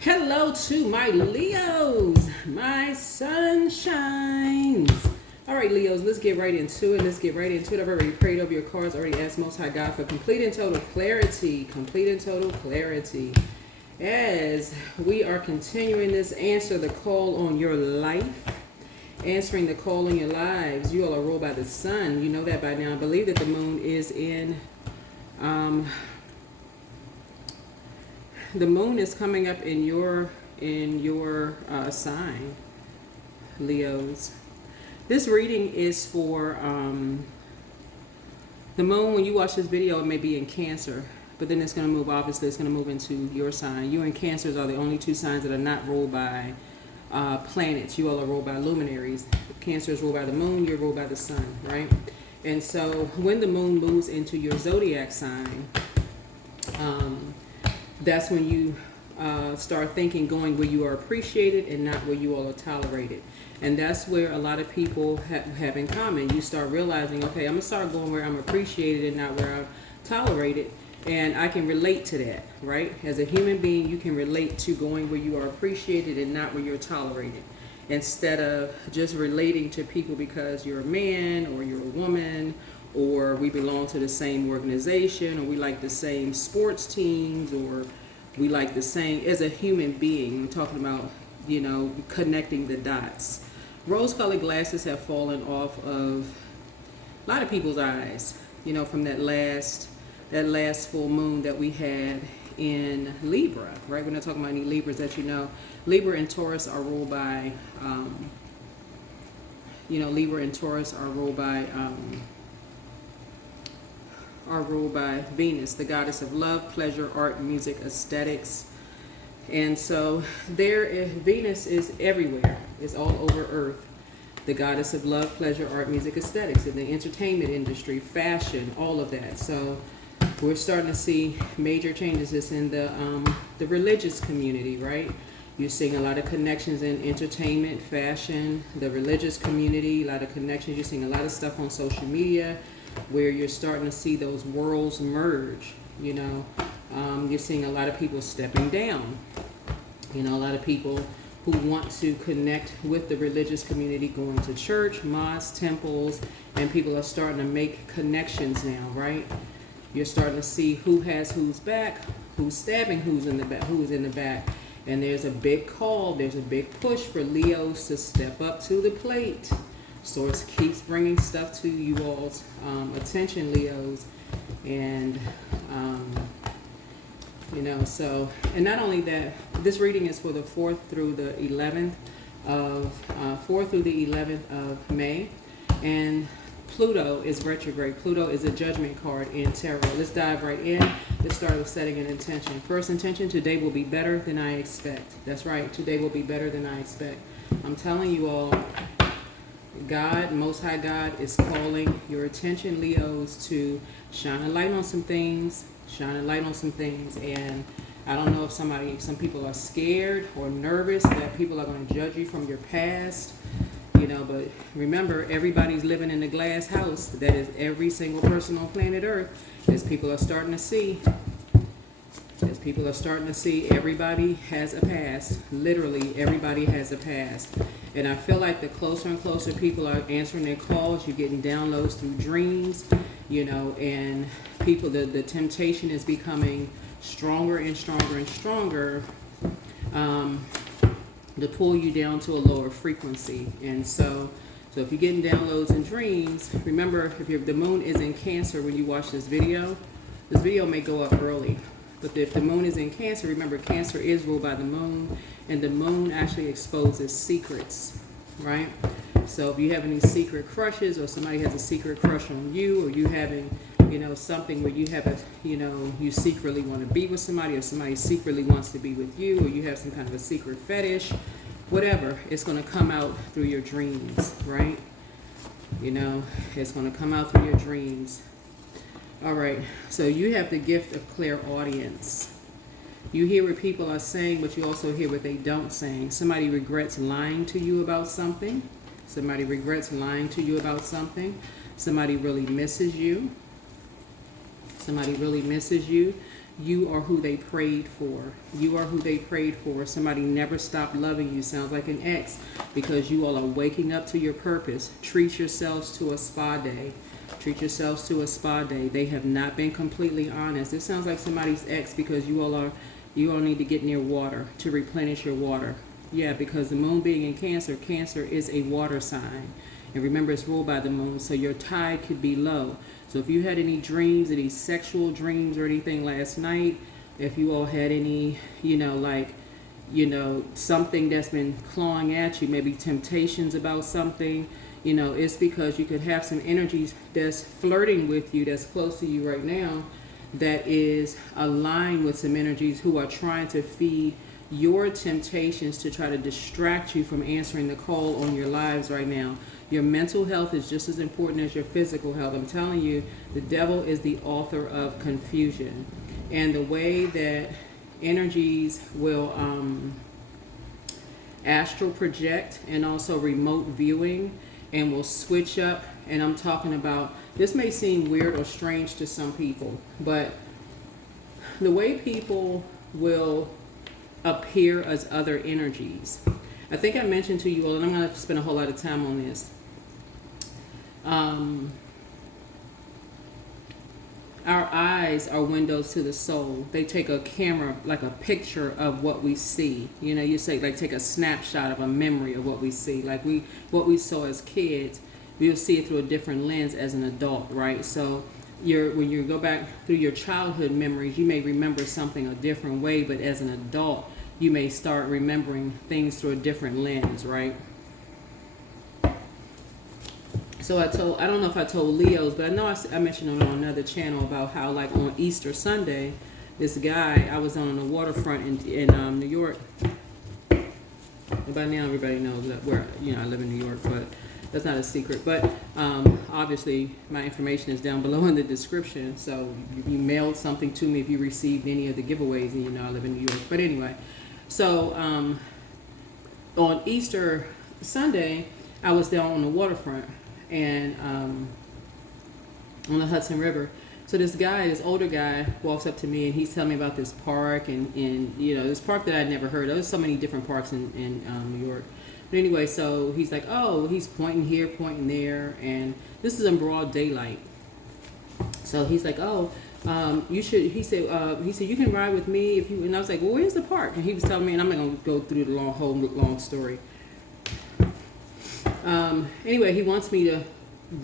Hello to my Leos, my sunshines. All right, Leos, let's get right into it. I've already prayed over your cards, already asked Most High God for complete and total clarity. As we are continuing this answer the call on your life, answering the call on your lives. You all are ruled by the sun. You know that by now. I believe that the moon is the moon is coming up in your sign, Leos. This reading is for the moon. When you watch this video, it may be in Cancer, but then it's going to move. Obviously, it's going to move into your sign. You and Cancers are the only two signs that are not ruled by planets. You all are ruled by luminaries. Cancer is ruled by the moon. You're ruled by the sun, right? And so when the moon moves into your zodiac sign, that's when you start thinking, going where you are appreciated and not where you all are tolerated. And that's where a lot of people have in common. You start realizing, okay, I'm going to start going where I'm appreciated and not where I'm tolerated. And I can relate to that, right? As a human being, you can relate to going where you are appreciated and not where you're tolerated. Instead of just relating to people because you're a man or you're a woman, or we belong to the same organization, or we like the same sports teams, or we like the same as a human being. I'm talking about, connecting the dots. Rose-colored glasses have fallen off of a lot of people's eyes, from that last full moon that we had in Libra, right? We're not talking about any Libras that you know. Libra and Taurus are ruled by, are ruled by Venus, the goddess of love, pleasure, art, music, aesthetics. And so Venus is everywhere. It's all over Earth. The goddess of love, pleasure, art, music, aesthetics, in the entertainment industry, fashion, all of that. So we're starting to see major changes. It's in the religious community, right? You're seeing a lot of connections in entertainment, fashion, the religious community, a lot of connections. You're seeing a lot of stuff on social media where you're starting to see those worlds merge. You're seeing a lot of people stepping down. A lot of people who want to connect with the religious community, going to church, mosques, temples, and people are starting to make connections now, right? You're starting to see who has who's back, who's stabbing who's in the back, and there's a big call, there's a big push for Leos to step up to the plate. Source keeps bringing stuff to you all's attention, Leos, and and not only that, this reading is for the 4th through the 11th of May, and Pluto is retrograde. Pluto is a judgment card in tarot. Let's dive right in. Let's start with setting an intention. First intention: today will be better than I expect. That's right, today will be better than I expect. I'm telling you all, God, Most High God, is calling your attention, Leos, to shine a light on some things. And I don't know if some people are scared or nervous that people are going to judge you from your past, but remember, everybody's living in the glass house. That is every single person on planet Earth. As people are starting to see, everybody has a past. Literally, everybody has a past. And I feel like the closer and closer people are answering their calls, you're getting downloads through dreams, and people, the temptation is becoming stronger and stronger and stronger to pull you down to a lower frequency. And so if you're getting downloads and dreams, remember, if the moon is in Cancer when you watch this video may go up early. But if the moon is in Cancer, remember, Cancer is ruled by the moon, and the moon actually exposes secrets, right? So if you have any secret crushes, or somebody has a secret crush on you, or you having, something where you have you secretly want to be with somebody, or somebody secretly wants to be with you, or you have some kind of a secret fetish, whatever, it's going to come out through your dreams, right? It's going to come out through your dreams. All right, so you have the gift of clairaudience. You hear what people are saying, but you also hear what they don't say. Somebody regrets lying to you about something. Somebody really misses you. You are who they prayed for. You are who they prayed for. Somebody never stopped loving you. Sounds like an ex, because you all are waking up to your purpose. Treat yourselves to a spa day. Treat yourselves to a spa day. They have not been completely honest. This sounds like somebody's ex, because you all need to get near water to replenish your water. Yeah, because the moon being in Cancer, Cancer is a water sign. And remember, it's ruled by the moon, so your tide could be low. So if you had any dreams, any sexual dreams or anything last night, if you all had any, something that's been clawing at you, maybe temptations about something, it's because you could have some energies that's flirting with you, that's close to you right now, that is aligned with some energies who are trying to feed your temptations to try to distract you from answering the call on your lives right now. Your mental health is just as important as your physical health. I'm telling you, the devil is the author of confusion. And the way that energies will astral project and also remote viewing and will switch up, and I'm talking about, this may seem weird or strange to some people, but the way people will appear as other energies. I think I mentioned to you all, and I'm going to spend a whole lot of time on this. Our eyes are windows to the soul. They take a camera, like a picture of what we see. You say, like, take a snapshot of a memory of what we see. Like what we saw as kids, we'll see it through a different lens as an adult, right? So when you go back through your childhood memories, you may remember something a different way, but as an adult, you may start remembering things through a different lens, right? So I don't know if I told Leos, but I know I mentioned on another channel about how, like, on Easter Sunday, this guy, I was on the waterfront in New York. And by now everybody knows that I live in New York, but that's not a secret. But obviously my information is down below in the description. So you mailed something to me if you received any of the giveaways, and I live in New York. But anyway, so on Easter Sunday, I was down on the waterfront and on the Hudson River. So this older guy walks up to me, and he's telling me about this park and this park that I'd never heard of. There's so many different parks in New York. But anyway, so he's like, oh, he's pointing here, pointing there, and this is in broad daylight. So he's like, oh, you should. He said, you can ride with me if you. And I was like, well, where's the park? And he was telling me, and I'm not gonna go through the whole long story. Anyway, he wants me to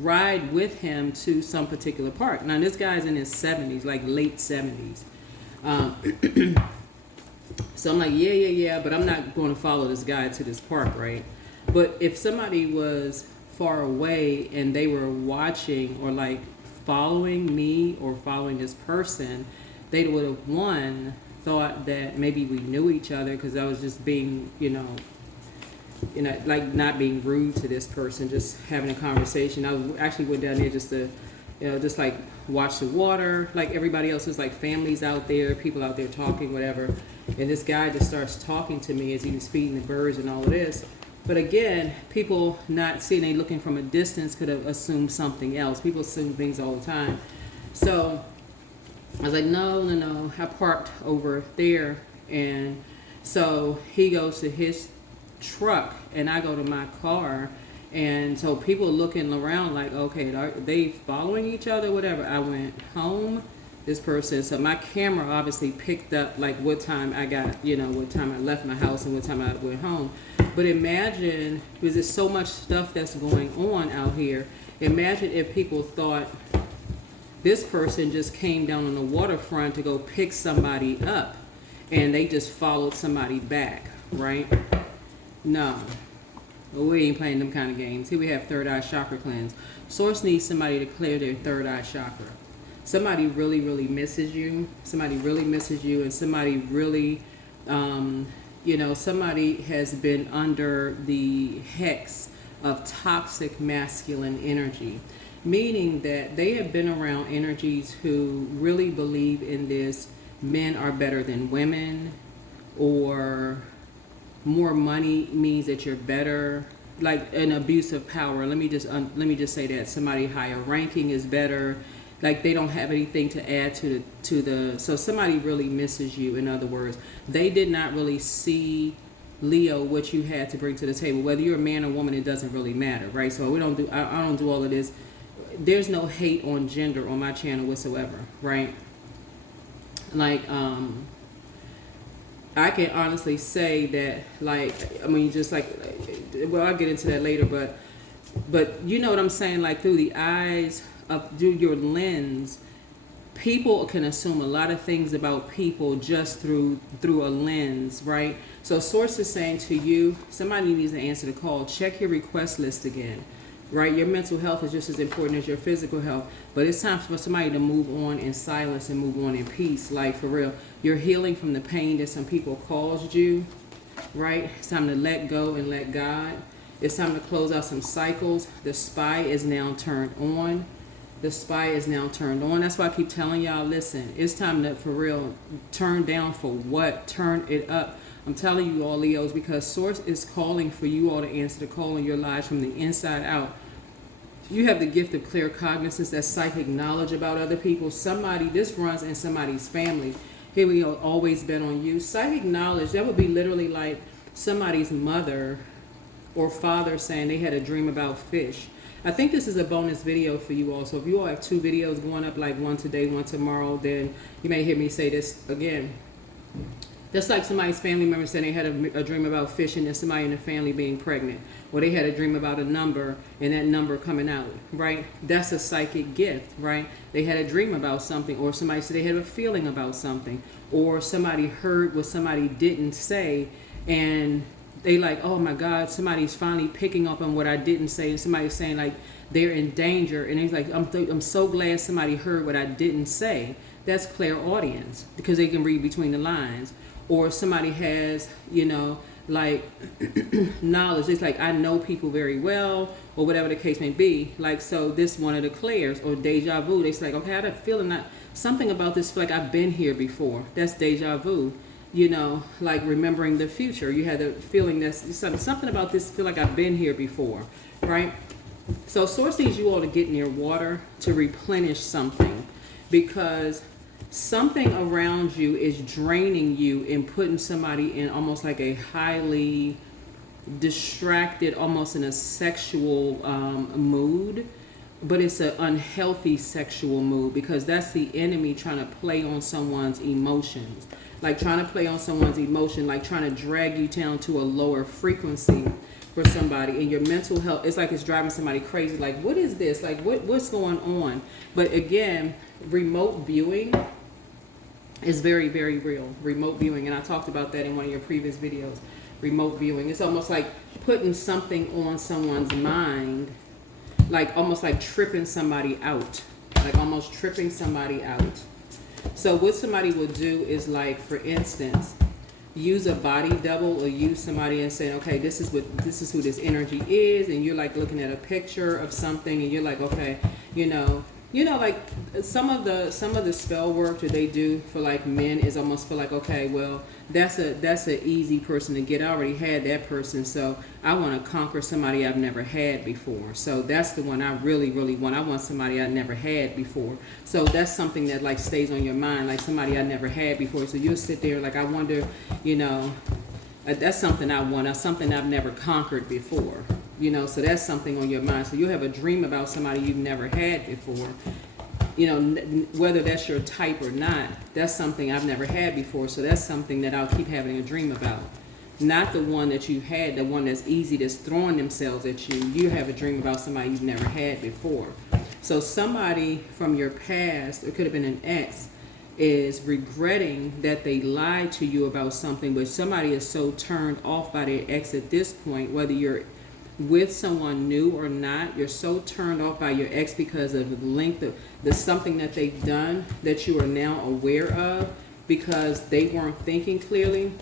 ride with him to some particular park. Now, this guy's in his 70s, like late 70s. So I'm like, yeah, but I'm not going to follow this guy to this park, right? But if somebody was far away and they were watching or like following me or following this person, they would have, thought that maybe we knew each other, because I was just being, like not being rude to this person, just having a conversation. I actually went down there just to, just like watch the water, like everybody else. Is like families out there, people out there talking, whatever. And this guy just starts talking to me as he was feeding the birds and all of this. But again, people not seeing, they looking from a distance, could have assumed something else. People assume things all the time. So I was like, no. I parked over there. And so he goes to his truck and I go to my car, and so people looking around like, okay, are they following each other, whatever. I went home, this person, so my camera obviously picked up like what time I got, what time I left my house and what time I went home. But imagine, because there's so much stuff that's going on out here, imagine if people thought this person just came down on the waterfront to go pick somebody up and they just followed somebody back, right? No, we ain't playing them kind of games. Here we have third eye chakra cleanse. Source needs somebody to clear their third eye chakra. Somebody really, really misses you. Somebody really misses you, and somebody really, somebody has been under the hex of toxic masculine energy, meaning that they have been around energies who really believe in this: men are better than women, or more money means that you're better, like an abuse of power. Let me just say that somebody higher ranking is better. like they don't have anything to add to the so somebody really misses you. In other words, they did not really see, Leo, what you had to bring to the table. Whether you're a man or woman, it doesn't really matter, right? So we don't do, I don't do all of this. There's no hate on gender on my channel whatsoever, right? Like, I can honestly say that, like, I mean, just like, well, I'll get into that later, but you know what I'm saying? Like, through the eyes of, through your lens, people can assume a lot of things about people just through a lens, right? So source is saying to you, somebody needs to answer the call. Check your request list again, right? Your mental health is just as important as your physical health, but it's time for somebody to move on in silence and move on in peace. Like, for real, you're healing from the pain that some people caused you, right? It's time to let go and let God. It's time to close out some cycles. The spy is now turned on. The spy is now turned on. That's why I keep telling y'all, listen, it's time to, for real, turn down for what? Turn it up. I'm telling you all, Leos, because Source is calling for you all to answer the call in your lives from the inside out. You have the gift of claircognizance, that psychic knowledge about other people. Somebody, this runs in somebody's family. Here we go, always been on you. Psychic knowledge, that would be literally like somebody's mother or father saying they had a dream about fish. I think this is a bonus video for you all. So if you all have 2 videos going up, like one today, one tomorrow, then you may hear me say this again. That's like somebody's family member saying they had a dream about fishing and somebody in the family being pregnant. Or they had a dream about a number and that number coming out, right? That's a psychic gift, right? They had a dream about something, or somebody said they had a feeling about something, or somebody heard what somebody didn't say and they like, oh my God, somebody's finally picking up on what I didn't say. And somebody's saying like they're in danger. And it's like, I'm so glad somebody heard what I didn't say. That's clairaudience, because they can read between the lines. Or somebody has, you know, like knowledge. It's like, I know people very well, or whatever the case may be. Like, so this one of the clairs, or deja vu. They say like, okay, I had a feeling that something about this, feel like I've been here before. That's deja vu. You know, like remembering the future. You had a feeling that's something about this, feel like I've been here before, right? So Source needs you all to get near water to replenish something, because something around you is draining you and putting somebody in almost like a highly distracted, almost in a sexual mood. But it's an unhealthy sexual mood, because that's the enemy trying to play on someone's emotions. Like trying to play on someone's emotion, like trying to drag you down to a lower frequency for somebody. And your mental health, it's like it's driving somebody crazy. Like, what is this? Like, what's going on? But again, remote viewing is very, very real. Remote viewing, and I talked about that in one of your previous videos. Remote viewing. It's almost like putting something on someone's mind, like almost like tripping somebody out. Like almost tripping somebody out. So what somebody will do is, like, for instance, use a body double, or use somebody and say, okay, this is who this energy is, and you're like looking at a picture of something, and you're like, okay, you know, like some of the spell work that they do for like men is almost feel like, okay, well, that's an easy person to get. I already had that person, so I want to conquer somebody I've never had before. So that's the one I really, really want. I want somebody I never had before. So that's something that like stays on your mind, like somebody I never had before. So you'll sit there like, I wonder, you know, that's something I want. That's something I've never conquered before. You know, so that's something on your mind. So you'll have a dream about somebody you've never had before. You know, whether that's your type or not, that's something I've never had before. So that's something that I'll keep having a dream about. Not the one that you had, the one that's easy, that's throwing themselves at you. You have a dream about somebody you've never had before. So somebody from your past, it could have been an ex, is regretting that they lied to you about something, but somebody is so turned off by their ex at this point, whether you're with someone new or not, you're so turned off by your ex because of the length of the something that they've done that you are now aware of, because they weren't thinking clearly.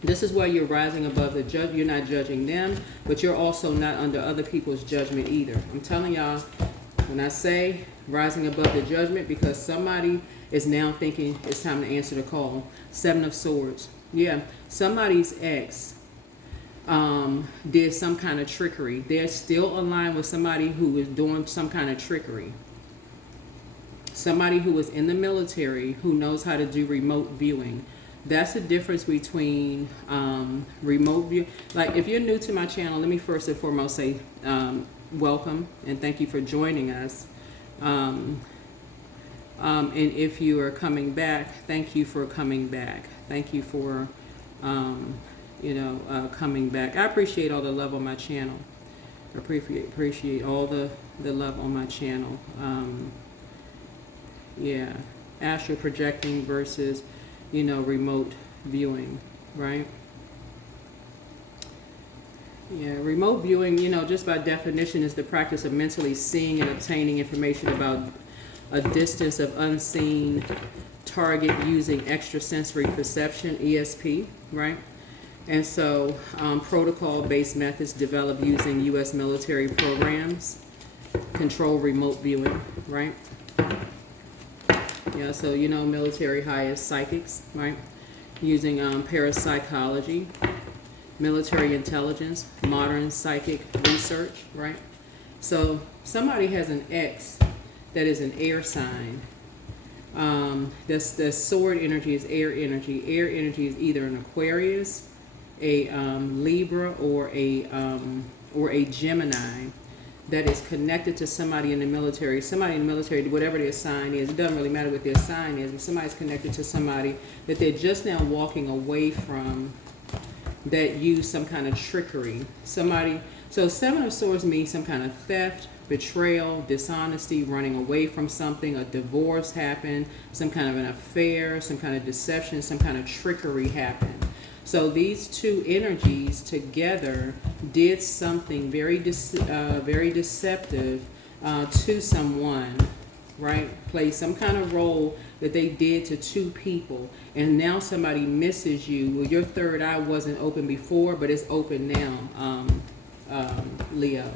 This is why you're rising above the judge. You're not judging them, but you're also not under other people's judgment either. I'm telling y'all, when I say rising above the judgment, because somebody is now thinking it's time to answer the call. 7 of Swords. Yeah, somebody's ex did some kind of trickery. They're still aligned with somebody who is doing some kind of trickery. somebody who is in the military who knows how to do remote viewing. That's the difference between remote view. Like, if you're new to my channel, let me first and foremost say welcome and thank you for joining us. And if you are coming back, thank you for coming back. Thank you for, coming back. I appreciate all the love on my channel. I appreciate all the love on my channel. Yeah, astral projecting versus, remote viewing, right? Yeah, remote viewing, just by definition is the practice of mentally seeing and obtaining information about a distance of unseen target using extrasensory perception, ESP, right? And so protocol-based methods developed using U.S. military programs control remote viewing, right? Yeah, so military hires psychics, right? Using parapsychology, military intelligence, modern psychic research, right? So somebody has an X that is an air sign. The sword energy is air energy. Air energy is either an Aquarius, a Libra, or a Gemini that is connected to somebody in the military. Somebody in the military, whatever their sign is, it doesn't really matter what their sign is, but somebody's connected to somebody that they're just now walking away from that use some kind of trickery. So Seven of Swords means some kind of theft, betrayal, dishonesty, running away from something, a divorce happened, some kind of an affair, some kind of deception, some kind of trickery happened. So these two energies together did something very deceptive to someone, right? Played some kind of role that they did to two people, and now somebody misses you. Well, your third eye wasn't open before, but it's open now, Leo.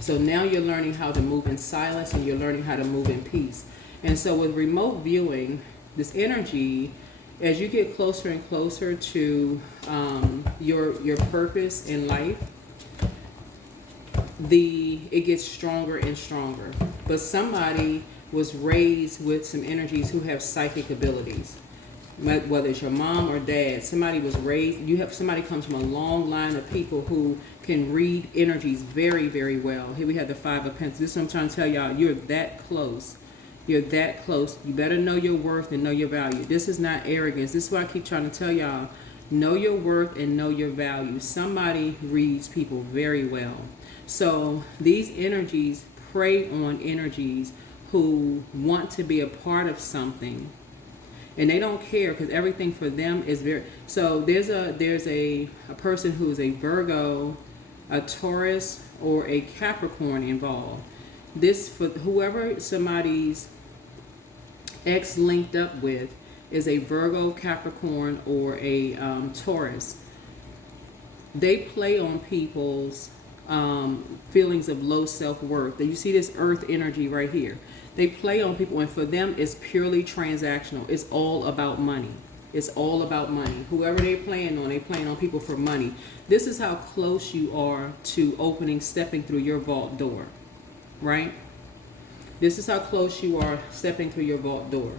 So now you're learning how to move in silence, and you're learning how to move in peace. And so with remote viewing, this energy, as you get closer and closer to your purpose in life, it gets stronger and stronger. But somebody was raised with some energies who have psychic abilities. Whether it's your mom or dad, somebody was raised, somebody comes from a long line of people who can read energies very, very well. Here we have the Five of Pentacles. This is what I'm trying to tell y'all. You're that close. You're that close. You better know your worth and know your value. This is not arrogance. This is why I keep trying to tell y'all. Know your worth and know your value. Somebody reads people very well. So these energies prey on energies who want to be a part of something, and they don't care because everything for them is very. So there's a person who is a Virgo, a Taurus, or a Capricorn involved. This, for whoever somebody's ex linked up with, is a Virgo, Capricorn, or a Taurus. They play on people's feelings of low self-worth. You see this earth energy right here. They play on people, and for them it's purely transactional. It's all about money. It's all about money. Whoever they're playing on people for money. This is how close you are to stepping through your vault door, right? This is how close you are stepping through your vault door.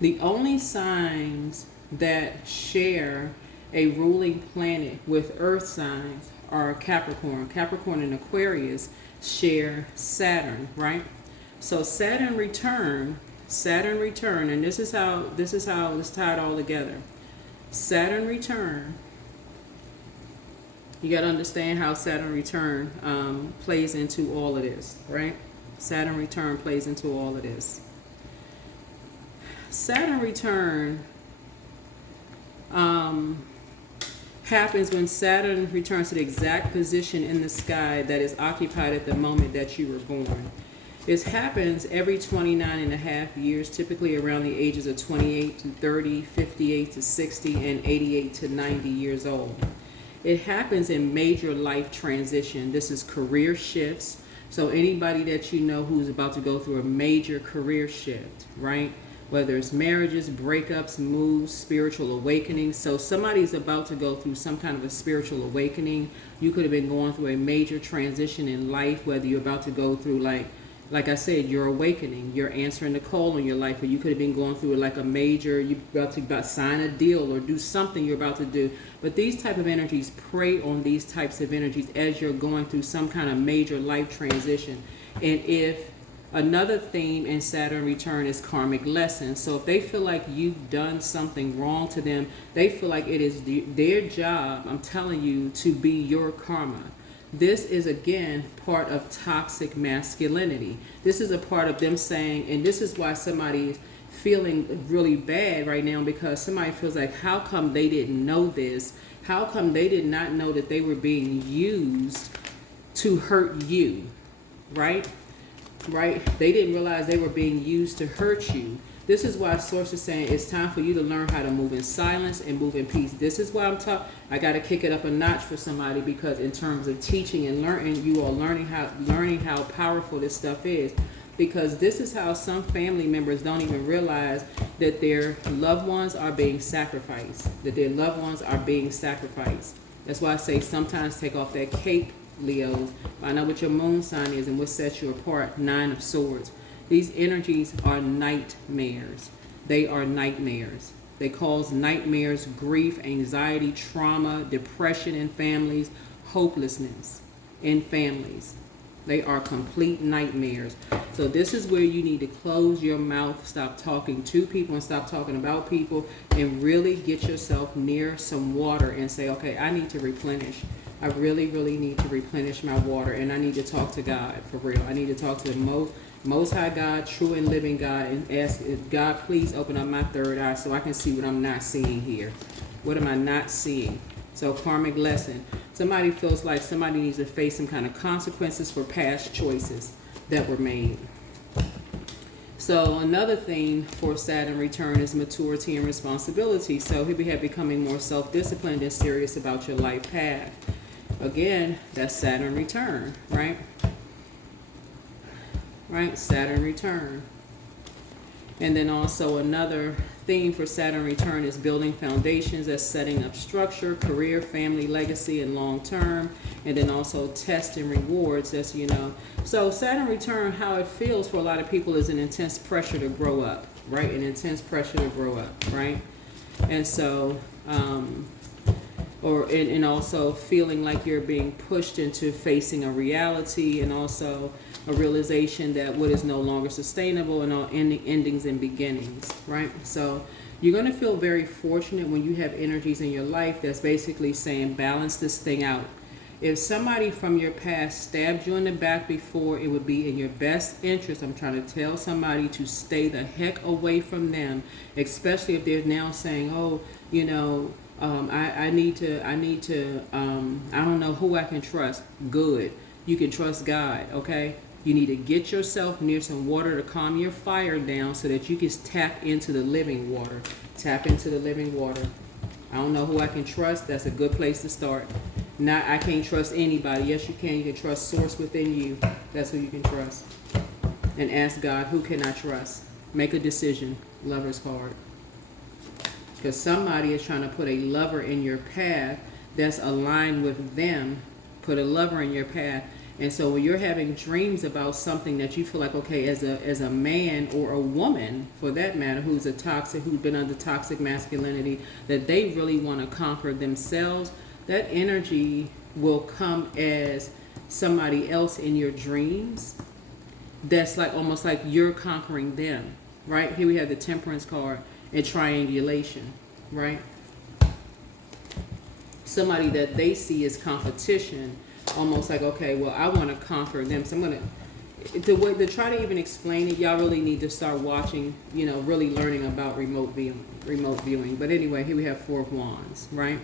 The only signs that share a ruling planet with earth signs are Capricorn. Capricorn and Aquarius share Saturn, right? So Saturn return, and this is how it's tied all together. Saturn return. You got to understand how Saturn return plays into all of this, right? Saturn return plays into all of this. Saturn return happens when Saturn returns to the exact position in the sky that is occupied at the moment that you were born. This happens every 29 and a half years, typically around the ages of 28 to 30, 58 to 60, and 88 to 90 years old. It happens in major life transition. This is career shifts. So anybody that you know who's about to go through a major career shift, right? Whether it's marriages, breakups, moves, spiritual awakenings. So somebody's about to go through some kind of a spiritual awakening. You could have been going through a major transition in life, whether you're about to go through like like I said, you're awakening. You're answering the call in your life, or you could have been going through like a major, you're about to sign a deal or do something you're about to do. But these type of energies prey on these types of energies as you're going through some kind of major life transition. And if another theme in Saturn return is karmic lessons. So if they feel like you've done something wrong to them, they feel like it is their job, I'm telling you, to be your karma. This is, again, part of toxic masculinity. This is a part of them saying, and this is why somebody is feeling really bad right now, because somebody feels like, how come they didn't know this? How come they did not know that they were being used to hurt you, right? Right? They didn't realize they were being used to hurt you. This is why Source is saying it's time for you to learn how to move in silence and move in peace. This is why I'm talking. I got to kick it up a notch for somebody, because in terms of teaching and learning, you are learning how powerful this stuff is. Because this is how some family members don't even realize that their loved ones are being sacrificed. That their loved ones are being sacrificed. That's why I say sometimes take off that cape, Leos. Find out what your moon sign is and what sets you apart. 9 of Swords. These energies are nightmares. They are nightmares. They cause nightmares, grief, anxiety, trauma, depression in families, hopelessness in families. They are complete nightmares. So this is where you need to close your mouth, stop talking to people and stop talking about people, and really get yourself near some water and say, okay, I need to replenish. I really, really need to replenish my water, and I need to talk to God for real. I need to talk to the most high God, true and living God, and ask God, please open up my third eye so I can see what I'm not seeing here. What am I not seeing? So karmic lesson. Somebody feels like somebody needs to face some kind of consequences for past choices that were made. So another theme for Saturn return is maturity and responsibility. So here we have becoming more self-disciplined and serious about your life path. Again, that's Saturn return, right? Right, Saturn return. And then also another theme for Saturn return is building foundations. That's setting up structure, career, family, legacy, and long term. And then also test and rewards. That's, so Saturn return, how it feels for a lot of people is an intense pressure to grow up, right? An intense pressure to grow up, right? And so, and also feeling like you're being pushed into facing a reality, and also a realization that what is no longer sustainable, and all endings and beginnings, right? So you're going to feel very fortunate when you have energies in your life that's basically saying balance this thing out. If somebody from your past stabbed you in the back before, it would be in your best interest. I'm trying to tell somebody to stay the heck away from them, especially if they're now saying, oh, I need to, I don't know who I can trust. Good. You can trust God, okay? You need to get yourself near some water to calm your fire down so that you can tap into the living water. Tap into the living water. I don't know who I can trust. That's a good place to start. Not, I can't trust anybody. Yes, you can. You can trust Source within you. That's who you can trust. And ask God, who can I trust? Make a decision. Lover's card. Because somebody is trying to put a lover in your path that's aligned with them. Put a lover in your path. And so when you're having dreams about something that you feel like, okay, as a man or a woman, for that matter, who's been under toxic masculinity, that they really want to conquer themselves, that energy will come as somebody else in your dreams. That's like almost like you're conquering them, right? Here we have the Temperance card and triangulation, right? Somebody that they see as competition. Almost like, okay, well, I want to conquer them. So I'm going to try to even explain it, y'all really need to start watching, really learning about remote viewing. But anyway, here we have 4 of Wands, right?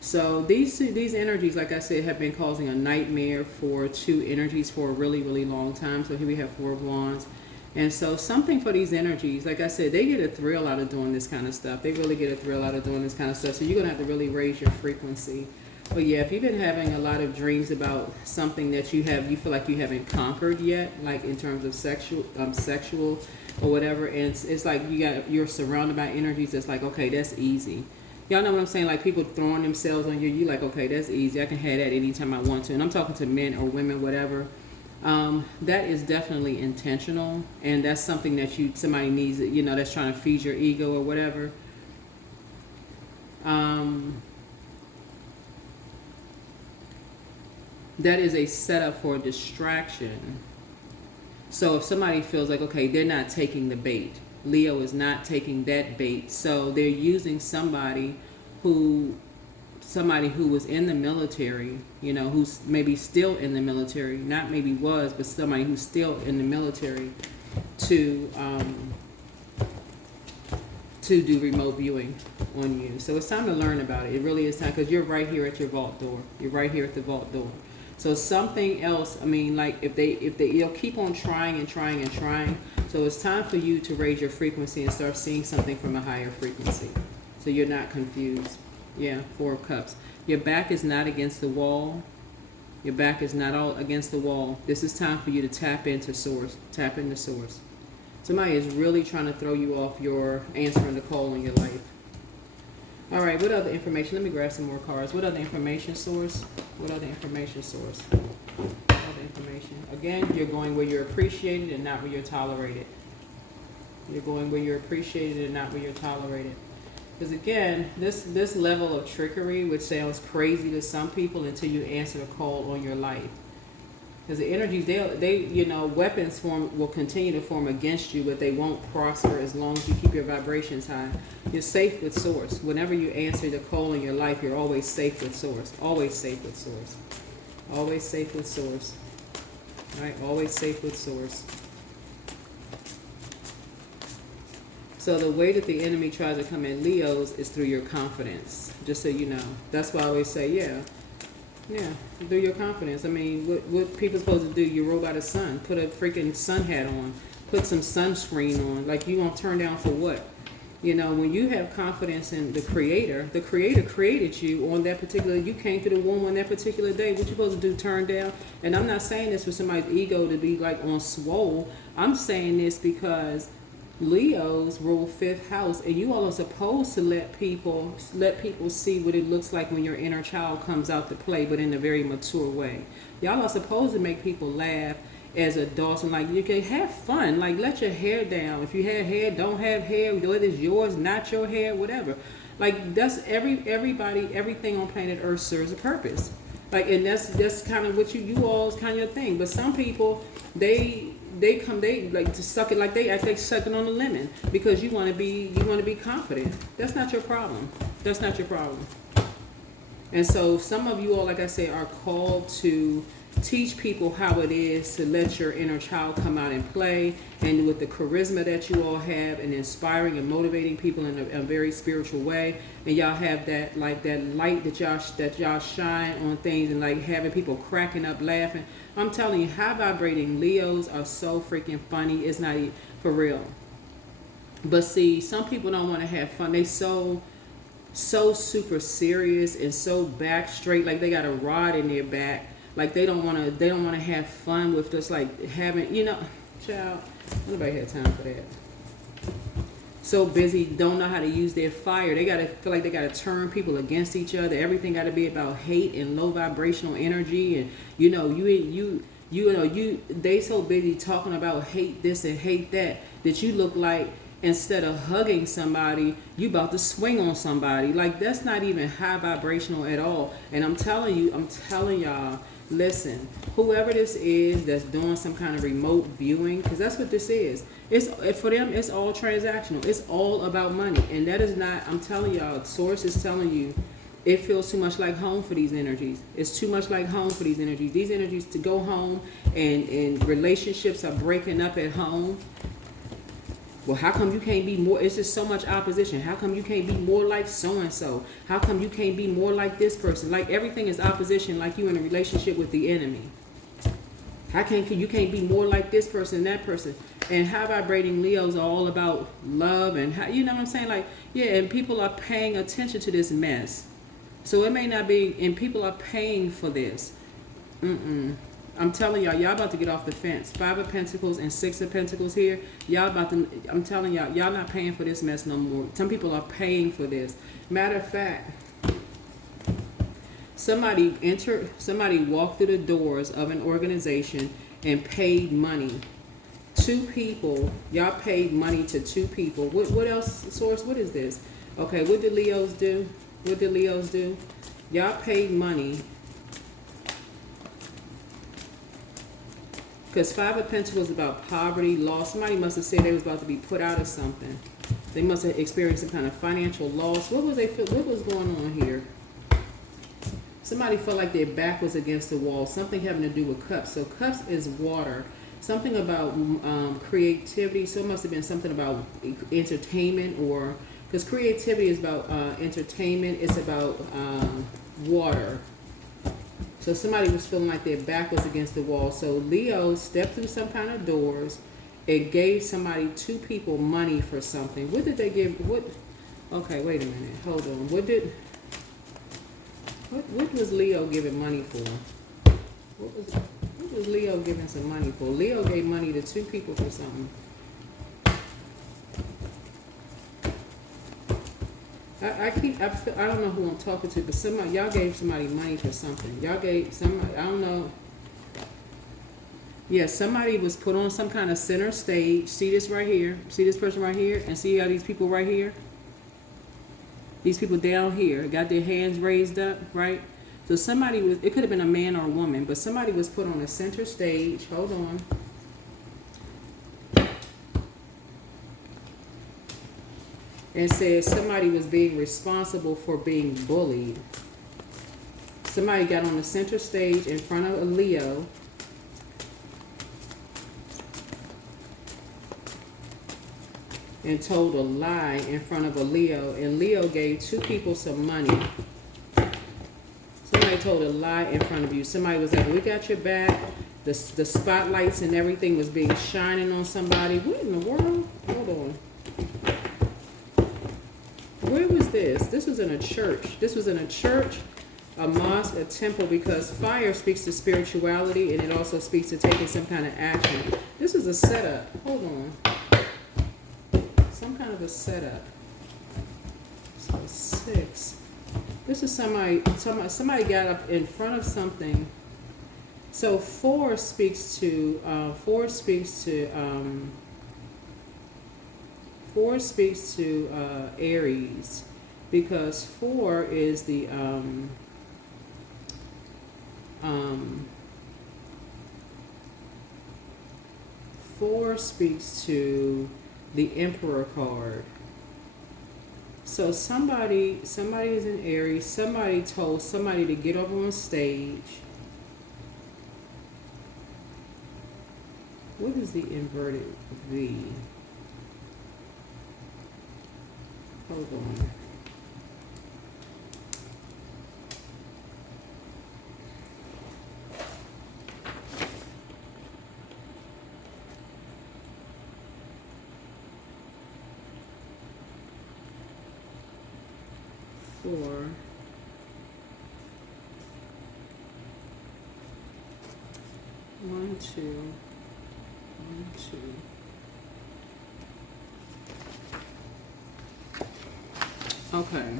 So these energies, like I said, have been causing a nightmare for 2 energies for a really, really long time. So here we have 4 of Wands. And so something for these energies, like I said, they get a thrill out of doing this kind of stuff. They really get a thrill out of doing this kind of stuff. So you're going to have to really raise your frequency. But yeah, if you've been having a lot of dreams about something that you feel like you haven't conquered yet, like in terms of sexual or whatever, and it's like you're surrounded by energies that's like, okay, that's easy. Y'all know what I'm saying? Like people throwing themselves on you, like, okay, that's easy. I can have that anytime I want to. And I'm talking to men or women, whatever. That is definitely intentional, and that's something that somebody needs, that's trying to feed your ego or whatever. That is a setup for a distraction. So if somebody feels like, okay, they're not taking the bait, Leo is not taking that bait, so they're using who somebody who was in the military, who's maybe still in the military, not maybe was, but somebody who's still in the military to do remote viewing on you. So it's time to learn about it. It really is time, because you're right here at your vault door. You're right here at the vault door. So something else, like if they'll keep on trying and trying and trying. So it's time for you to raise your frequency and start seeing something from a higher frequency, so you're not confused. Yeah, 4 of Cups. Your back is not against the wall. Your back is not all against the wall. This is time for you to tap into source. Tap into source. Somebody is really trying to throw you off your answering the call in your life. All right, what other information? Let me grab some more cards. What other information source? What other information source? What other information? Again, you're going where you're appreciated and not where you're tolerated. You're going where you're appreciated and not where you're tolerated. Because again, this level of trickery, which sounds crazy to some people until you answer the call on your life. Because the energies, weapons will continue to form against you, but they won't prosper as long as you keep your vibrations high. You're safe with source. Whenever you answer the call in your life, you're always safe with source. Always safe with source. Always safe with source. All right? Always safe with source. So the way that the enemy tries to come at Leos is through your confidence, just so you know. That's why I always say, yeah, through your confidence. What people supposed to do? You roll by the sun. Put a freaking sun hat on. Put some sunscreen on. Like, you gonna turn down for what? When you have confidence in the Creator created you on that particular, you came to the womb on that particular day. What you supposed to do? Turn down? And I'm not saying this for somebody's ego to be like on swole. I'm saying this because Leos rule 5th house, and you all are supposed to let people see what it looks like when your inner child comes out to play, but in a very mature way. Y'all are supposed to make people laugh as adults, and like, you can have fun, like let your hair down. If you have hair, don't have hair, whether it's yours, not your hair, whatever. Like, that's everybody, everything on planet Earth serves a purpose. Like, and that's kind of what you all's kind of thing. But some people, they like to suck it, like they act like sucking on a lemon because you want to be confident. That's not your problem. That's not your problem. And so some of you all, like I say, are called to teach people how it is to let your inner child come out and play, and with the charisma that you all have, and inspiring and motivating people in a very spiritual way. And y'all have that, like that light that y'all shine on things, and like having people cracking up laughing. I'm telling you, high vibrating Leos are so freaking funny. It's not even for real. But see, some people don't want to have fun. They so super serious and so back straight, like they got a rod in their back. Like they don't want to have fun with just like having, child, nobody had time for that. So busy, don't know how to use their fire. They gotta feel like they gotta turn people against each other. Everything gotta be about hate and low vibrational energy. And they so busy talking about hate this and hate that you look like, instead of hugging somebody, you about to swing on somebody. Like, that's not even high vibrational at all. And I'm telling y'all, listen, whoever this is that's doing some kind of remote viewing, because that's what this is. For them, it's all transactional. It's all about money. And that is not, I'm telling y'all, Source is telling you, it feels too much like home for these energies. It's too much like home for these energies. These energies to go home, and relationships are breaking up at home. Well, how come you can't be more? It's just so much opposition. How come you can't be more like so-and-so? How come you can't be more like this person? Like, everything is opposition, like you in a relationship with the enemy. You can't be more like this person and that person? And high vibrating Leos are all about love and how, you know what I'm saying? Like, yeah, and people are paying attention to this mess. So it may not be, and people are paying for this. I'm telling y'all about to get off the fence. 5 of Pentacles and 6 of Pentacles here. I'm telling y'all not paying for this mess no more. Some people are paying for this. Matter of fact, somebody walked through the doors of an organization, and paid money. 2 people, y'all paid money to 2 people. What else, source? What is this? Okay, what did Leos do? What did Leos do? Y'all paid money. Because 5 of Pentacles is about poverty, loss. Somebody must have said they was about to be put out of something. They must have experienced some kind of financial loss. What was going on here? Somebody felt like their back was against the wall. Something having to do with cups. So cups is water. Something about creativity. So it must have been something about entertainment, or because creativity is about entertainment. It's about water. So somebody was feeling like their back was against the wall. So Leo stepped through some kind of doors. It gave somebody, 2 people, money for something. What did they give? What? Okay, wait a minute. Hold on. What was Leo giving money for? What was Leo giving some money for? Leo gave money to 2 people for something. I don't know who I'm talking to, but y'all gave somebody money for something. Y'all gave somebody, I don't know. Yeah, somebody was put on some kind of center stage. See this right here? See this person right here? And see all these people right here? These people down here got their hands raised up, right? So somebody was, it could have been a man or a woman, but somebody was put on a center stage. Hold on. And said somebody was being responsible for being bullied. Somebody got on the center stage in front of a Leo. And told a lie in front of a Leo. And Leo gave 2 people some money. Somebody told a lie in front of you. Somebody was like, we got your back. The spotlights and everything was being shining on somebody. What in the world? Hold on. Where was this? This was in a church. This was in a church, a mosque, a temple, because fire speaks to spirituality, and it also speaks to taking some kind of action. This is a setup. Hold on. Some kind of a setup. So 6. This is somebody got up in front of something. So 4 speaks to Aries, because 4 is the 4 speaks to the Emperor card. So somebody is in Aries. Somebody told somebody to get up on stage. What is the inverted V? Hold on. Four. One, two. Okay.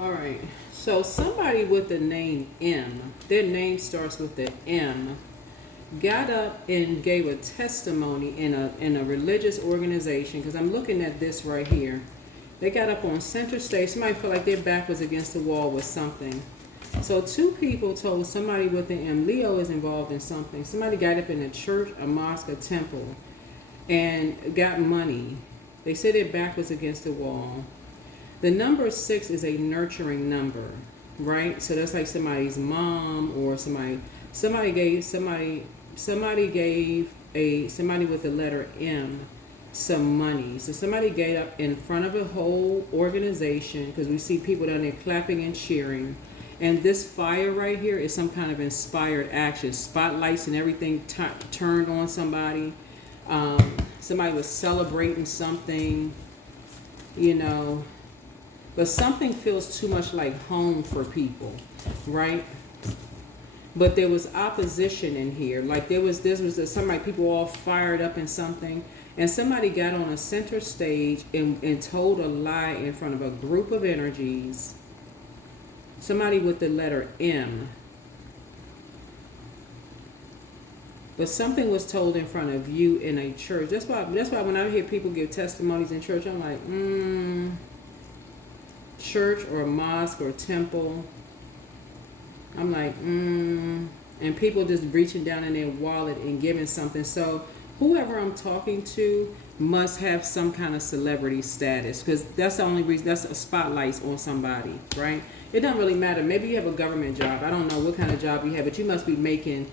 All right. So somebody with the name M, their name starts with the M, got up and gave a testimony in a religious organization, because I'm looking at this right here. They got up on center stage. Somebody felt like their back was against the wall with something. So 2 people told somebody with the M, Leo is involved in something. Somebody got up in a church, a mosque, a temple, and got money. They said their back was against the wall. The number 6 is a nurturing number, right? So that's like somebody's mom, or somebody gave somebody with the letter M some money. So somebody got up in front of a whole organization, because we see people down there clapping and cheering. And this fire right here is some kind of inspired action. Spotlights and everything turned on somebody. Somebody was celebrating something, you know. But something feels too much like home for people, right? But there was opposition in here. Like somebody, people all fired up in something. And somebody got on a center stage and told a lie in front of a group of energies. Somebody with the letter M. But something was told in front of you in a church. That's why when I hear people give testimonies in church, I'm like, church or a mosque or temple. I'm like, and people just reaching down in their wallet and giving something. So whoever I'm talking to must have some kind of celebrity status, because that's the only reason. That's a spotlight on somebody, right? It doesn't really matter. Maybe you have a government job. I don't know what kind of job you have, but you must be making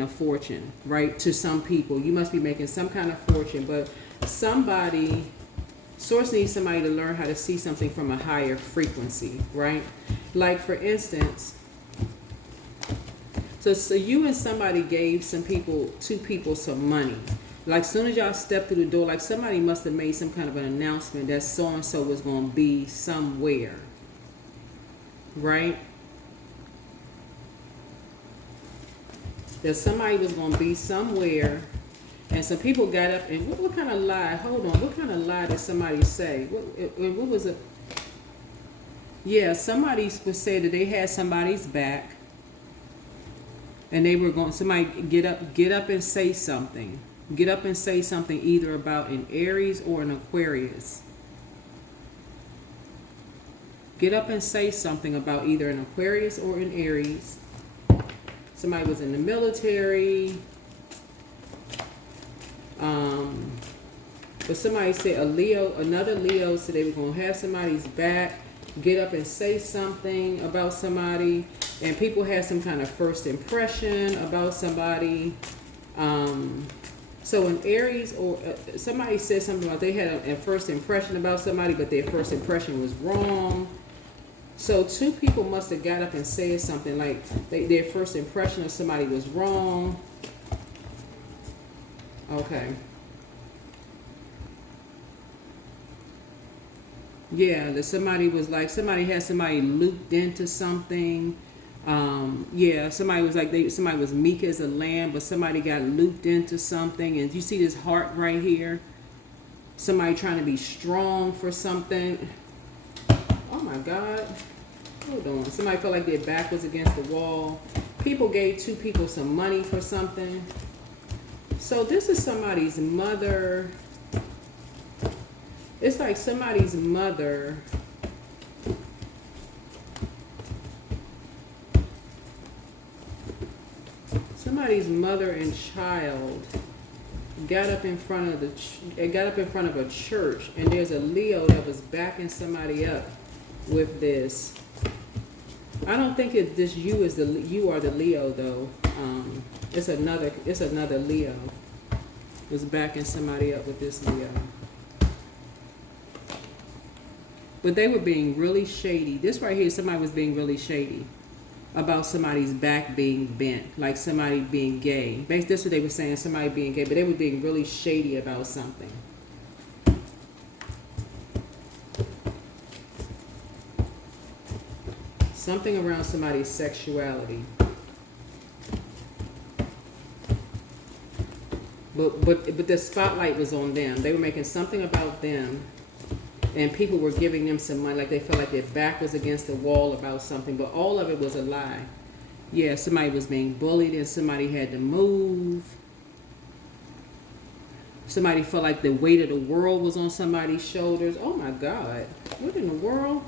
a fortune, right? To some people, you must be making some kind of fortune. But source needs somebody to learn how to see something from a higher frequency, right? Like for instance, so you and somebody gave two people some money. Like soon as y'all stepped through the door, like somebody must have made some kind of an announcement that so-and-so was going to be somewhere, right? That somebody was going to be somewhere, and some people got up and what kind of lie? Hold on, what kind of lie did somebody say? What was it? Yeah, somebody would say that they had somebody's back, and they were going. Somebody get up and say something. Get up and say something either about an Aries or an Aquarius. Get up and say something about either an Aquarius or an Aries. Somebody was in the military. But somebody said another Leo said they were going to have somebody's back. Get up and say something about somebody. And people had some kind of first impression about somebody. So an Aries or somebody said something about they had a first impression about somebody, but their first impression was wrong. So two people must have got up and said something like their first impression of somebody was wrong. Okay. Yeah, that somebody had somebody looped into something. Yeah, somebody was meek as a lamb, but somebody got looped into something. And you see this heart right here? Somebody trying to be strong for something. Oh my God. Hold on. Somebody felt like their back was against the wall. People gave two people some money for something. So this is somebody's mother. It's like somebody's mother. Somebody's mother and child got up in front of a church, and there's a Leo that was backing somebody up with this. I don't think you are the Leo though. It's another Leo was backing somebody up with this Leo. But they were being really shady. This right here, somebody was being really shady about somebody's back being bent, like somebody being gay. That's what they were saying, somebody being gay, but they were being really shady about something. Something around somebody's sexuality. But the spotlight was on them. They were making something about them, and people were giving them some money, like they felt like their back was against the wall about something, but all of it was a lie. Yeah, somebody was being bullied and somebody had to move. Somebody felt like the weight of the world was on somebody's shoulders. Oh my God, what in the world?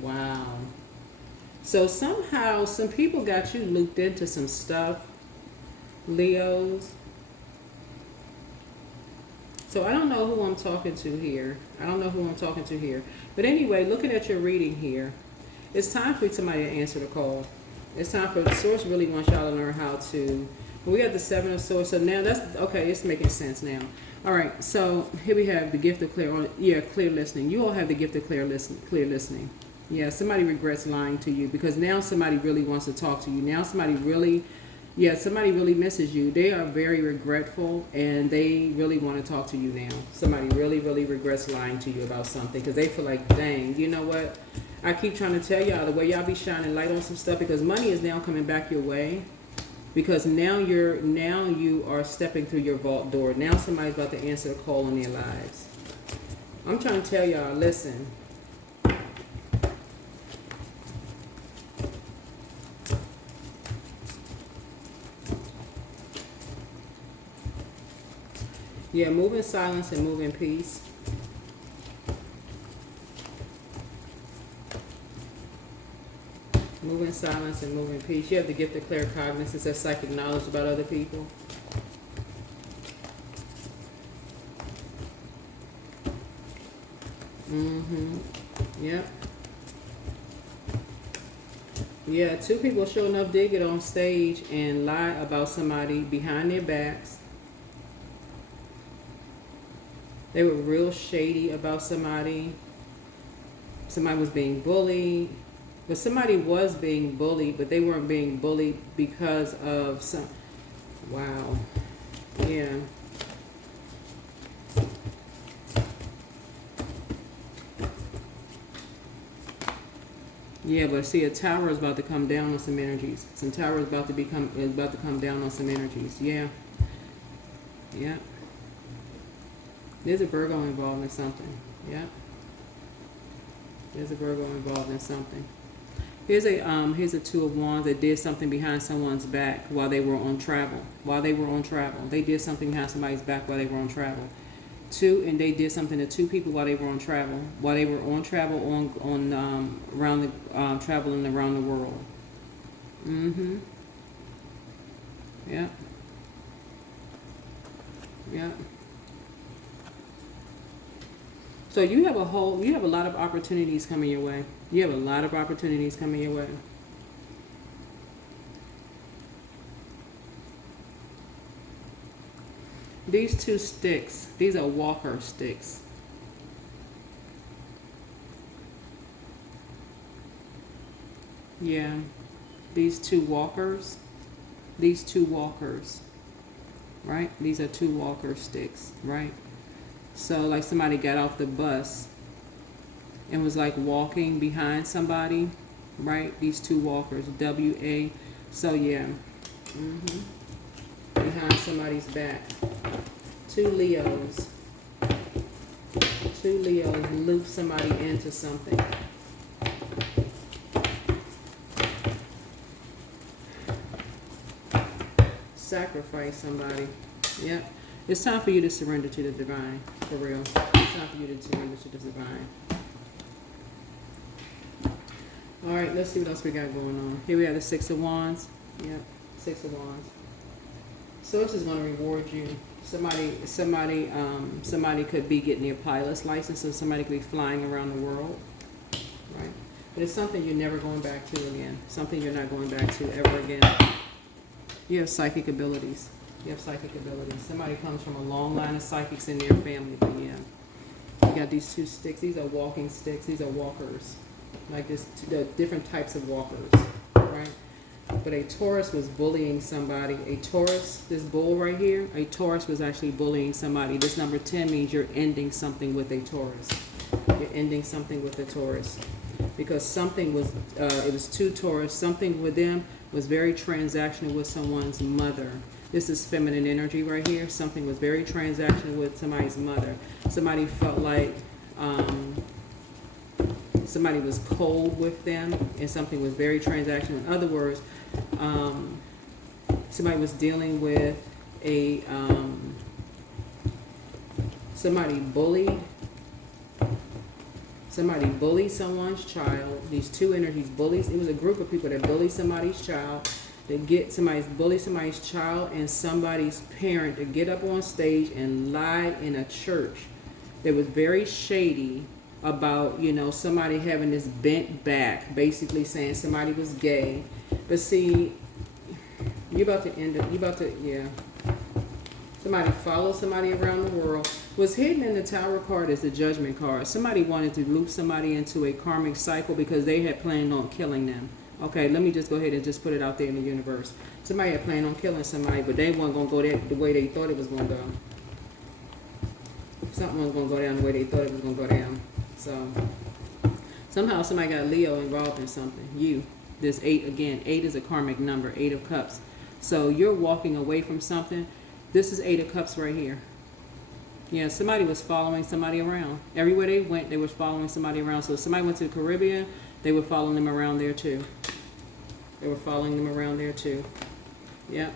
Wow. So somehow some people got you looped into some stuff, Leos. So I don't know who I'm talking to here. But anyway, looking at your reading here, it's time for somebody to answer the call. It's time for the source really wants y'all to learn how to. We got the Seven of Swords. So now that's okay. It's making sense now. All right. So here we have the gift of clear listening. You all have the gift of clear listening. Yeah. Somebody regrets lying to you because now somebody really wants to talk to you. Now somebody really misses you. They are very regretful and they really want to talk to you now. Somebody really, really regrets lying to you about something because they feel like, dang, you know what? I keep trying to tell y'all the way y'all be shining light on some stuff because money is now coming back your way because now you are stepping through your vault door. Now somebody's about to answer a call in their lives. I'm trying to tell y'all, listen. Yeah, move in silence and move in peace. Move in silence and move in peace. You have the gift of clairaudience. It's that psychic knowledge about other people. Yep. Yeah, two people sure enough did get on stage and lie about somebody behind their backs. They were real shady about somebody. Somebody was being bullied. But somebody was being bullied, but they weren't being bullied because of some... Wow. Yeah. Yeah, but see, a tower is about to come down on some energies. Some tower is about to come down on some energies. Yeah. Yeah. There's a Virgo involved in something. Yeah. There's a Virgo involved in something. Here's a Two of Wands that did something behind someone's back while they were on travel. They did something behind somebody's back while they were on travel. And they did something to two people while they were on travel. While they were on travel traveling around the world. Yeah. Yeah. So you have a lot of opportunities coming your way. You have a lot of opportunities coming your way. These two sticks, these are walker sticks. Yeah. These two walkers, right? These are two walker sticks, right? So like somebody got off the bus and was like walking behind somebody, right? These two walkers, W-A. So yeah, behind somebody's back. Two Leos loop somebody into something. Sacrifice somebody. Yep. It's time for you to surrender to the divine, for real. It's time for you to surrender to the divine. All right, let's see what else we got going on. Here we have the Six of Wands. Yep, Six of Wands. So this is going to reward you. Somebody could be getting their pilot's license, or somebody could be flying around the world, right? But it's something you're never going back to again. Something you're not going back to ever again. You have psychic abilities. Somebody comes from a long line of psychics in their family, but yeah. You got these two sticks. These are walking sticks. These are walkers. Like this, the different types of walkers, right? But a Taurus was bullying somebody. A Taurus, this bull right here, a Taurus was actually bullying somebody. This number 10 means you're ending something with a Taurus. You're ending something with a Taurus. Because something was, it was two Taurus. Something with them was very transactional with someone's mother. This is feminine energy right here. Something was very transactional with somebody's mother. Somebody felt like somebody was cold with them, and something was very transactional. In other words, somebody was dealing with a somebody bullied someone's child. These two energies, bullies. It was a group of people that bullied somebody's child. They bully somebody's child and somebody's parent to get up on stage and lie in a church that was very shady about, somebody having this bent back, basically saying somebody was gay. But see, you're about to end it. Yeah. Somebody followed somebody around the world. What's hidden in the Tower card is the Judgment card. Somebody wanted to loop somebody into a karmic cycle because they had planned on killing them. Okay, let me just go ahead and just put it out there in the universe. Somebody had planned on killing somebody, but they weren't going to go there the way they thought it was going to go. Something was going to go down the way they thought it was going to go down. So, somehow somebody got Leo involved in something. This 8, again, 8 is a karmic number, 8 of Cups. So, you're walking away from something. This is 8 of Cups right here. Yeah, somebody was following somebody around. Everywhere they went, they were following somebody around. So, if somebody went to the Caribbean, they were following them around there too. Yep.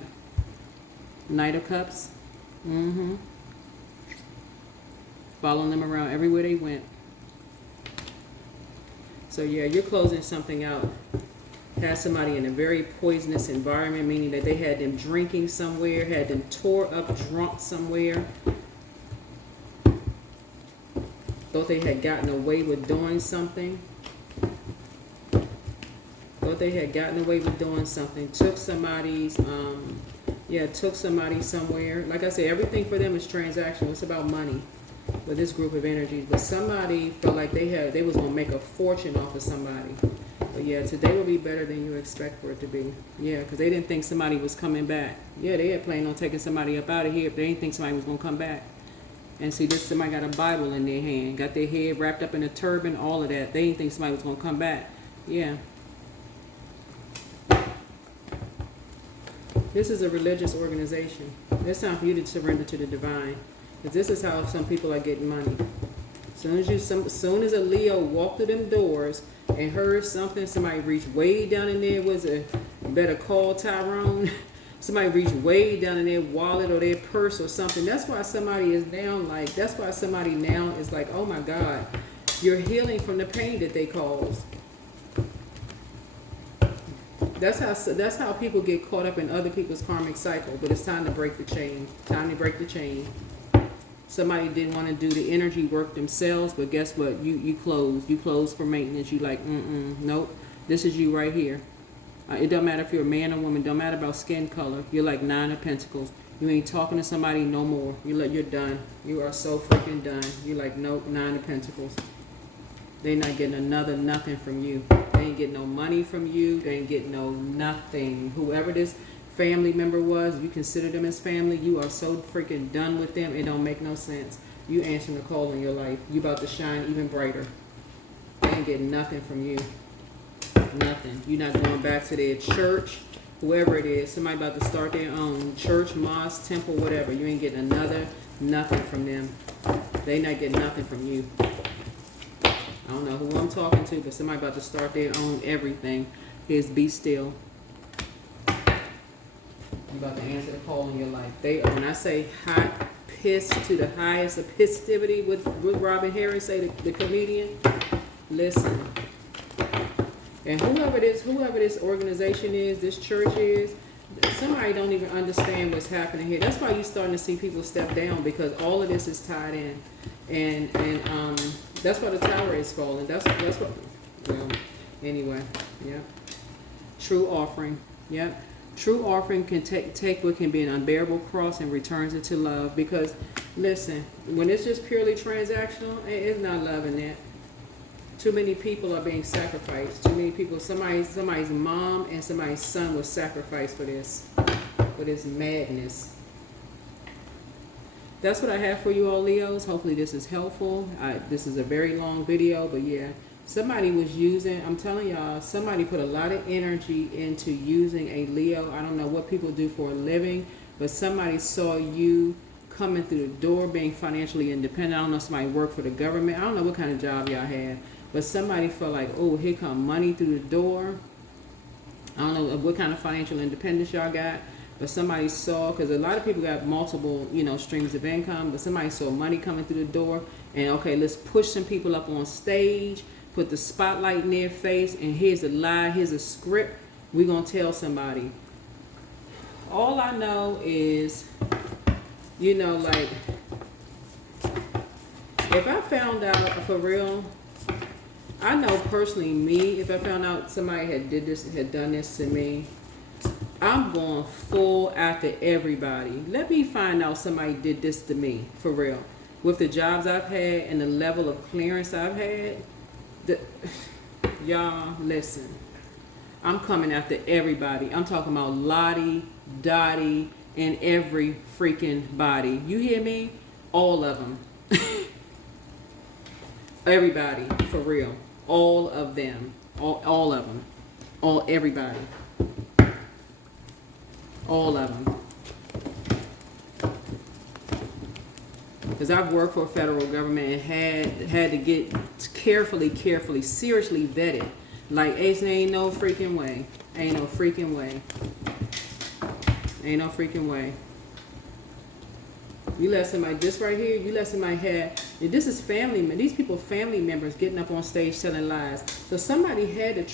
Knight of Cups. following them around everywhere they went. So yeah, you're closing something out. Had somebody in a very poisonous environment, meaning that they had them drinking somewhere, had them tore up drunk somewhere. Thought they had gotten away with doing something. Thought they had gotten away with doing something. Took somebody's, took somebody somewhere. Like I said, everything for them is transactional. It's about money with this group of energies. But somebody felt like they was gonna make a fortune off of somebody. But yeah, today will be better than you expect for it to be. Yeah, because they didn't think somebody was coming back. Yeah, they had planned on taking somebody up out of here, but they didn't think somebody was gonna come back. And see, this somebody got a Bible in their hand, got their head wrapped up in a turban, all of that. They didn't think somebody was gonna come back. Yeah. This is a religious organization. It's time for you to surrender to the divine. Because this is how some people are getting money. Soon as a Leo walked through them doors and heard something, somebody reached way down in there, better call Tyrone. Somebody reached way down in their wallet or their purse or something. That's why somebody is now is like, oh my God, you're healing from the pain that they caused. That's how people get caught up in other people's karmic cycle. But it's time to break the chain. Time to break the chain. Somebody didn't want to do the energy work themselves, but guess what? You closed. You closed for maintenance. You like, nope. This is you right here. It don't matter if you're a man or woman. Don't matter about skin color. You're like 9 of Pentacles. You ain't talking to somebody no more. You're done. You are so freaking done. You're like, nope, 9 of Pentacles. They're not getting another nothing from you. They ain't getting no money from you. They ain't getting no nothing. Whoever this family member was, you consider them as family, you are so freaking done with them, it don't make no sense. You answering the call in your life. You about to shine even brighter. They ain't getting nothing from you. Nothing. You're not going back to their church, whoever it is. Somebody about to start their own church, mosque, temple, whatever. You ain't getting another nothing from them. They not getting nothing from you. I don't know who I'm talking to, but somebody about to start their own everything. Is be still. You're about to answer the call in your life. When I say hot, pissed to the highest of pissivity, with Robin Harris say, the comedian, listen. And whoever this organization is, this church is, somebody don't even understand what's happening here. That's why you're starting to see people step down, because all of this is tied in. And that's why the tower is falling. That's what, well, anyway, yeah. True offering, yeah. True offering can take what can be an unbearable cross and returns it to love. Because, listen, when it's just purely transactional, it's not love in that. Too many people are being sacrificed. Too many people, somebody's mom and somebody's son was sacrificed for this madness. That's what I have for you all, Leos. Hopefully this is helpful. This is a very long video, but yeah. Somebody was using, I'm telling y'all, somebody put a lot of energy into using a Leo. I don't know what people do for a living, but somebody saw you coming through the door, being financially independent. I don't know if somebody worked for the government. I don't know what kind of job y'all had, but somebody felt like, oh, here come money through the door. I don't know what kind of financial independence y'all got, but somebody saw, because a lot of people got multiple, streams of income, but somebody saw money coming through the door, and okay, let's push some people up on stage, put the spotlight in their face, and here's a lie, here's a script, we're going to tell somebody. All I know is, like, if I found out, for real, I know personally me, if I found out somebody had done this to me, I'm going full after everybody. Let me find out somebody did this to me, for real. With the jobs I've had and the level of clearance I've had, y'all, listen. I'm coming after everybody. I'm talking about Lottie, Dottie, and every freaking body. You hear me? All of them. Everybody, for real. All of them. All of them. Everybody. All of them. Because I've worked for a federal government and had to get carefully, seriously vetted. Like, ain't no freaking way. Ain't no freaking way. Ain't no freaking way. You let somebody, this right here, you let somebody have, and this is family, these people family members getting up on stage telling lies. So somebody had to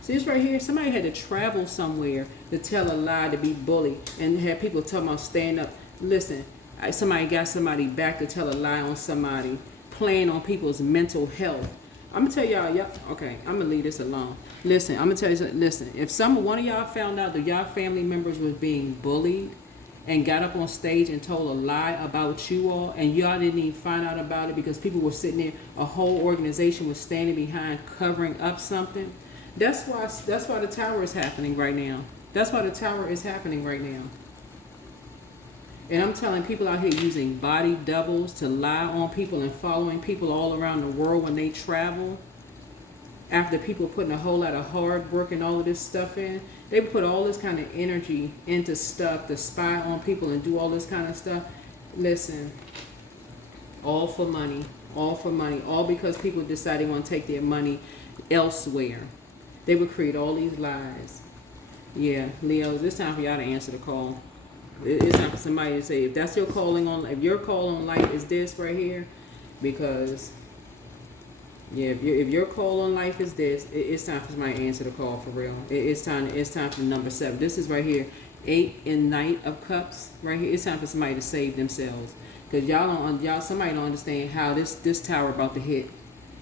see this right here, somebody had to travel somewhere to tell a lie, to be bullied, and have people talking about stand up. Listen, somebody got somebody back to tell a lie on somebody, playing on people's mental health. I'm gonna tell y'all, okay, I'm gonna leave this alone. Listen, I'm gonna tell you something. Listen, if one of y'all found out that y'all family members was being bullied and got up on stage and told a lie about you all, and y'all didn't even find out about it because people were sitting there, a whole organization was standing behind covering up something. That's why the tower is happening right now. That's why the tower is happening right now. And I'm telling people out here using body doubles to lie on people and following people all around the world when they travel. After people putting a whole lot of hard work and all of this stuff in, they put all this kind of energy into stuff to spy on people and do all this kind of stuff. Listen, all for money, all because people decide they want to take their money elsewhere. They would create all these lies. Yeah, Leos, it's time for y'all to answer the call. It's time for somebody to say, if that's your calling on, if your call on life is this right here, because yeah, if your call on life is this, it's time for somebody to answer the call for real. It's time for number 7. This is right here, 8 in Knight of Cups right here. It's time for somebody to save themselves, because somebody don't understand how this tower about to hit.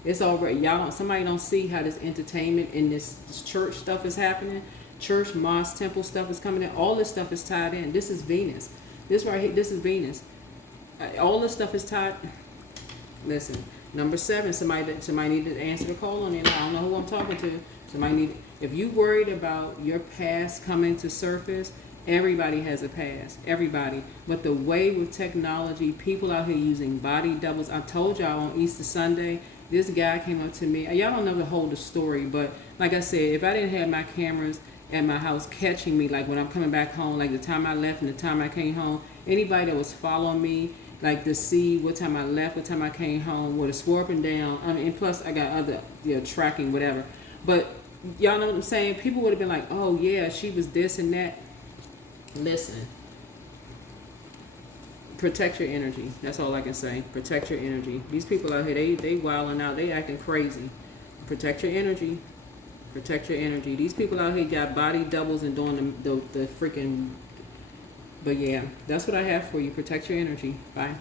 It's already, somebody don't see how this entertainment and this church stuff is happening. Church, mosque, temple stuff is coming in. All this stuff is tied in. This is Venus. This right here, this is Venus. All this stuff is tied. Listen, number 7, somebody needed to answer the call on it. I don't know who I'm talking to. If you worried about your past coming to surface, everybody has a past. Everybody. But the way with technology, people out here using body doubles. I told y'all on Easter Sunday, this guy came up to me. Y'all don't know the whole story, but like I said, if I didn't have my cameras at my house catching me, like when I'm coming back home, like the time I left and the time I came home, anybody that was following me, like to see what time I left, what time I came home, would have swore up and down. I mean, and plus I got other, tracking, whatever. But y'all know what I'm saying? People would have been like, oh yeah, she was this and that. Listen, protect your energy. That's all I can say. Protect your energy. These people out here, they wilding out, they acting crazy. Protect your energy. Protect your energy. These people out here got body doubles and doing the freaking. But yeah, that's what I have for you. Protect your energy. Bye.